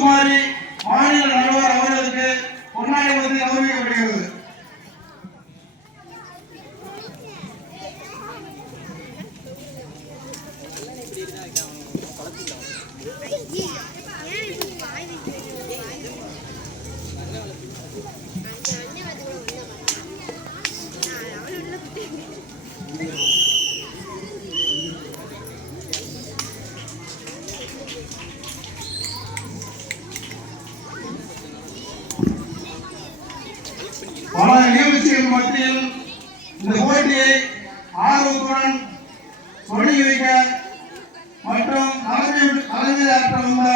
முத்துக்குமாரி மாநில நடுவர் அவர்களுக்கு பொன்னாடை வந்து கௌரவிக்கப்படுகிறது. பல நிகழ்ச்சிகள் மத்தியில் இந்த போட்டியை ஆர்வத்துடன் தொடங்கி வைக்க மற்றும் தலைமையாற்ற வந்த